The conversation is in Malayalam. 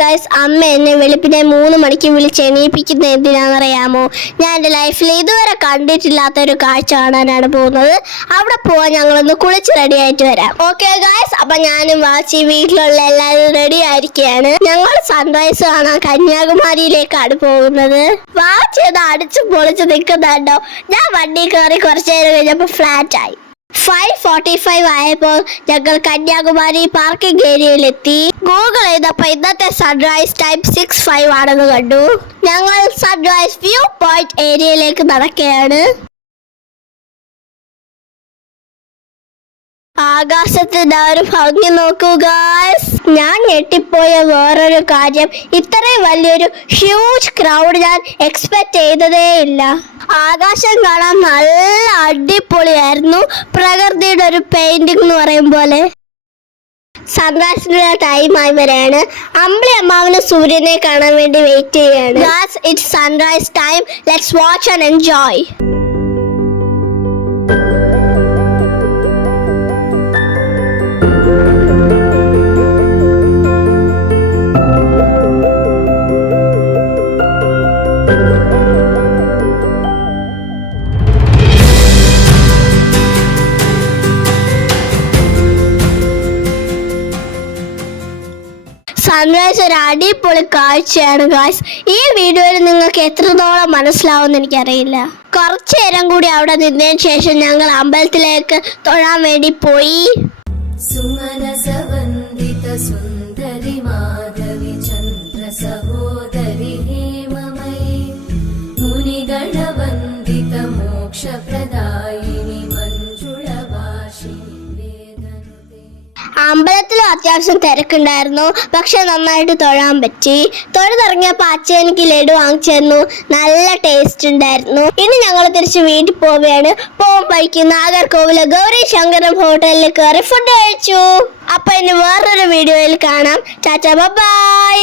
ഗൈസ്, അമ്മ എന്നെ വെളുപ്പിനെ 3 മണിക്ക് വിളിച്ച് എണീപ്പിക്കുന്ന എന്തിനാണെന്നറിയാമോ? ഞാൻ എൻ്റെ ലൈഫിൽ ഇതുവരെ കണ്ടിട്ടില്ലാത്ത ഒരു കാഴ്ച കാണാനാണ് പോകുന്നത്. അവിടെ പോവാൻ ഞങ്ങളൊന്ന് കുളിച്ച് റെഡി ആയിട്ട് വരാം. ഓക്കെ ഗൈസ്, അപ്പൊ ഞാനും വാച്ചി വീട്ടിലുള്ള എല്ലാവരും റെഡി ആയിരിക്കുകയാണ്. ഞങ്ങൾ സൺറൈസ് കാണാൻ കന്യാകുമാരിയിലേക്കാണ് പോകുന്നത്. വാച്ചി അത് അടിച്ചു പൊളിച്ച് നിൽക്കുന്നുണ്ടോ? ഞാൻ വണ്ടി കയറി കുറച്ചു നേരം കഴിഞ്ഞപ്പോൾ ഫ്ലാറ്റ് ആയി. 5:45 ആയപ്പോൾ ഞങ്ങൾ കന്യാകുമാരി പാർക്കിംഗ് ഏരിയയിലെത്തി. ഗൂഗിൾ ചെയ്തപ്പോൾ ഇന്നത്തെ സൺറൈസ് ടൈം 6:05 ആണെന്ന് കണ്ടു. ഞങ്ങൾ സൺറൈസ് വ്യൂ പോയിന്റ് ഏരിയയിലേക്ക് നടക്കുകയാണ്. ആകാശത്തിന്റെ ഒരു ഭംഗി നോക്കൂ ഗൈസ്. ഞാൻ ഞെട്ടിപ്പോയ വേറൊരു കാര്യം, ഇത്രയും വലിയൊരു ഹ്യൂജ് ക്രൗഡ് ഞാൻ എക്സ്പെക്ട് ചെയ്തതേ ഇല്ല. ആകാശം കാണാൻ നല്ല അടിപൊളിയായിരുന്നു. പ്രകൃതിയുടെ ഒരു പെയിന്റിംഗ് എന്ന് പറയും പോലെ. സൺറൈസിനുള്ള ടൈമായി വരെയാണ്. അമ്പിളി അമ്മാവന് സൂര്യനെ കാണാൻ വേണ്ടി വെയിറ്റ് ചെയ്യാണ്. It's sunrise time. Let's watch and enjoy. Sunrise ഒരു അടിപൊളി കാഴ്ചയാണ് ഗായ്സ്. ഈ വീഡിയോയിൽ നിങ്ങൾക്ക് എത്രത്തോളം മനസ്സിലാവുമെന്ന് എനിക്കറിയില്ല. കുറച്ചു നേരം കൂടി അവിടെ നിന്നതിന് ശേഷം ഞങ്ങൾ അമ്പലത്തിലേക്ക് തൊഴാൻ വേണ്ടി പോയി. സുമനസവന്ദിത സുന്ദരി മാധവി ചന്ദ്ര സഹോദരി ഹേമമയി മുനിഗണവന്ദിത മോക്ഷപ്രദായിനി മഞ്ജുളവാസിനി. അമ്പലത്തിലും അത്യാവശ്യം തിരക്കുണ്ടായിരുന്നു, പക്ഷെ നന്നായിട്ട് തൊഴാൻ പറ്റി. തൊഴുതിറങ്ങിയപ്പോൾ അച്ഛൻ എനിക്ക് ലഡു വാങ്ങിച്ചു തന്നു. നല്ല ടേസ്റ്റ് ഉണ്ടായിരുന്നു. ഇനി ഞങ്ങൾ തിരിച്ച് വീട്ടിൽ പോവുകയാണ്. പോകുമ്പോഴേക്കും നാഗർകോവിലെ ഗൗരി ശങ്കരം ഹോട്ടലിൽ കയറി ഫുഡ് കഴിച്ചു. അപ്പൊ ഇനി വേറൊരു വീഡിയോയിൽ കാണാം. Tata bye.